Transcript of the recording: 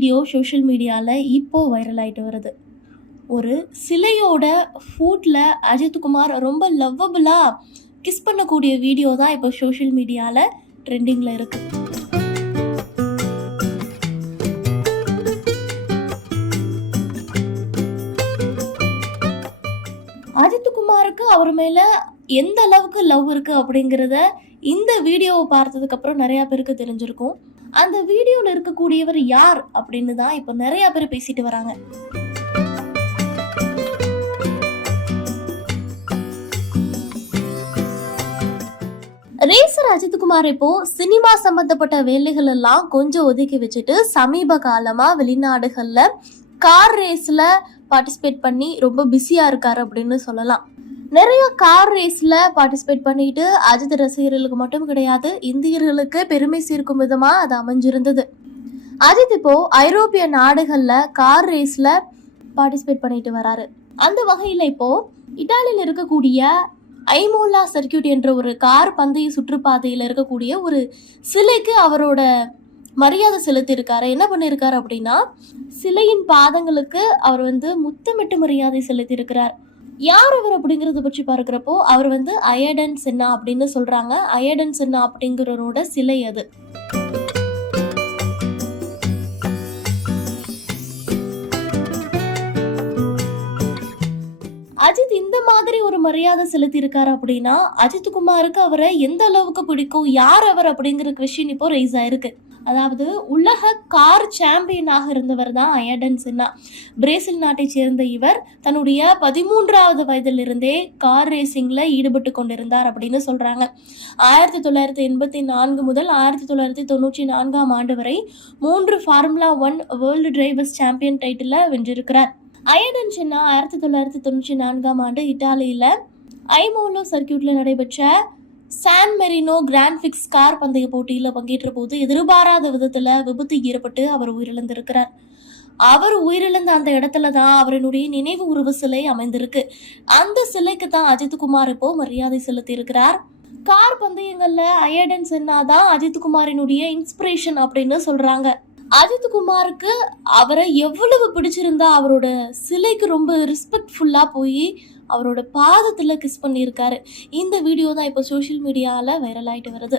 Video social மீடியாவில் இப்போ viral ஆகிட்டு வருது. ஒரு சிலையோட ஃபுட்டில் அஜித்குமார் ரொம்ப லவ்வபுளாக கிஸ் பண்ணக்கூடிய வீடியோ தான் இப்போ சோஷியல் மீடியாவில் ட்ரெண்டிங்கில் இருக்குது. அஜித்குமாருக்கு அவர் மேலே எந்த அளவுக்கு லவ் இருக்குது அப்படிங்கிறத இந்த வீடியோவை பார்த்ததுக்கப்புறம் நிறையா பேருக்கு தெரிஞ்சிருக்கும். அந்த வீடியோவில் இருக்கக்கூடியவர் யார் அப்படின்னு தான் இப்போ நிறையா பேர் பேசிட்டு வராங்க. ரேசர் அஜித்குமார் இப்போ சினிமா சம்பந்தப்பட்ட வேலைகள் எல்லாம் கொஞ்சம் ஒதுக்கி வச்சுட்டு சமீப காலமா வெளிநாடுகள்ல கார் ரேஸ்ல பார்ட்டிசிபேட் பண்ணி ரொம்ப பிஸியா இருக்காரு அப்படின்னு சொல்லலாம். நிறைய கார் ரேஸ்ல பார்ட்டிசிபேட் பண்ணிட்டு அஜித் ரசிகர்களுக்கு மட்டும் கிடையாது, இந்தியர்களுக்கு பெருமை சேர்க்கும் விதமா அது அமைஞ்சிருந்தது. அஜித் இப்போ ஐரோப்பிய நாடுகள்ல கார் ரேஸ்ல பார்ட்டிசிபேட் பண்ணிட்டு வராரு. அந்த வகையில இப்போ இட்டாலியில் இருக்கக்கூடிய ஐமோலா சர்க்கியூட் என்ற ஒரு கார் பந்தய சுற்றுப்பாதையில் இருக்கக்கூடிய ஒரு சிலைக்கு அவரோட மரியாதை செலுத்தியிருக்காரு. என்ன பண்ணியிருக்காரு அப்படின்னா, சிலையின் பாதங்களுக்கு அவர் முத்தமிட்டு மரியாதை செலுத்தியிருக்கிறார். யார் அவர் அப்படிங்கிறத பற்றி பார்க்குறப்போ அவர் அயர்டன் சென்னா அப்படின்னு சொல்றாங்க. அயர்டன் சென்னா அப்படிங்கிறவரோட சிலை அது. அஜித் இந்த மாதிரி ஒரு மரியாதை செலுத்தி இருக்காரு அப்படின்னா அஜித்குமாருக்கு அவரை எந்த அளவுக்கு பிடிக்கும், யார் அவர் அப்படிங்கிற கொஸ்டின் இப்போ ரைஸ் ஆயிருக்கு. அதாவது உலக கார் சாம்பியனாக இருந்தவர் தான் அயர்டன் சென்னா. பிரேசில் நாட்டை சேர்ந்த இவர் தன்னுடைய 13வது வயதிலிருந்தே கார் ரேசிங்ல ஈடுபட்டு கொண்டிருந்தார் அப்படின்னு சொல்றாங்க. 1984 முதல் 1994 ஆண்டு வரை 3 ஃபார்முலா 1 வேர்ல்டு டிரைவர்ஸ் சாம்பியன் டைட்டில வென்றிருக்கிறார். அயர்டன் சென்னா 1994 ஆண்டு இட்டாலியில ஐமோலோ சர்க்கியூட்ல நடைபெற்ற San Marino Grand Prix car பந்தய போட்டியில பங்கேற்ற போது எதிர்பாராத விதத்துல விபத்து ஏற்பட்டு அவர் உயிரிழந்திருக்கிறார். அவர் உயிரிழந்த அந்த இடத்துல தான் அவருடைய நினைவு உருவ சிலை அமைந்திருக்கு. அந்த சிலைக்கு தான் அஜித்குமார் இப்போ மரியாதை செலுத்தி இருக்கிறார். கார் பந்தயங்கள்ல அயர்டன் சென்னா தான் அஜித்குமாரினுடைய இன்ஸ்பிரேஷன் அப்படின்னு சொல்றாங்க. அஜித்குமாருக்கு அவரை எவ்வளவு பிடிச்சிருந்தா அவரோட சிலைக்கு ரொம்ப ரெஸ்பெக்ட்ஃபுல்லா போய் அவரோட பாதத்துல கிஸ் பண்ணியிருக்காரு. இந்த வீடியோ தான் இப்போ சோஷியல் மீடியால வைரல் ஆயிட்டு வருது.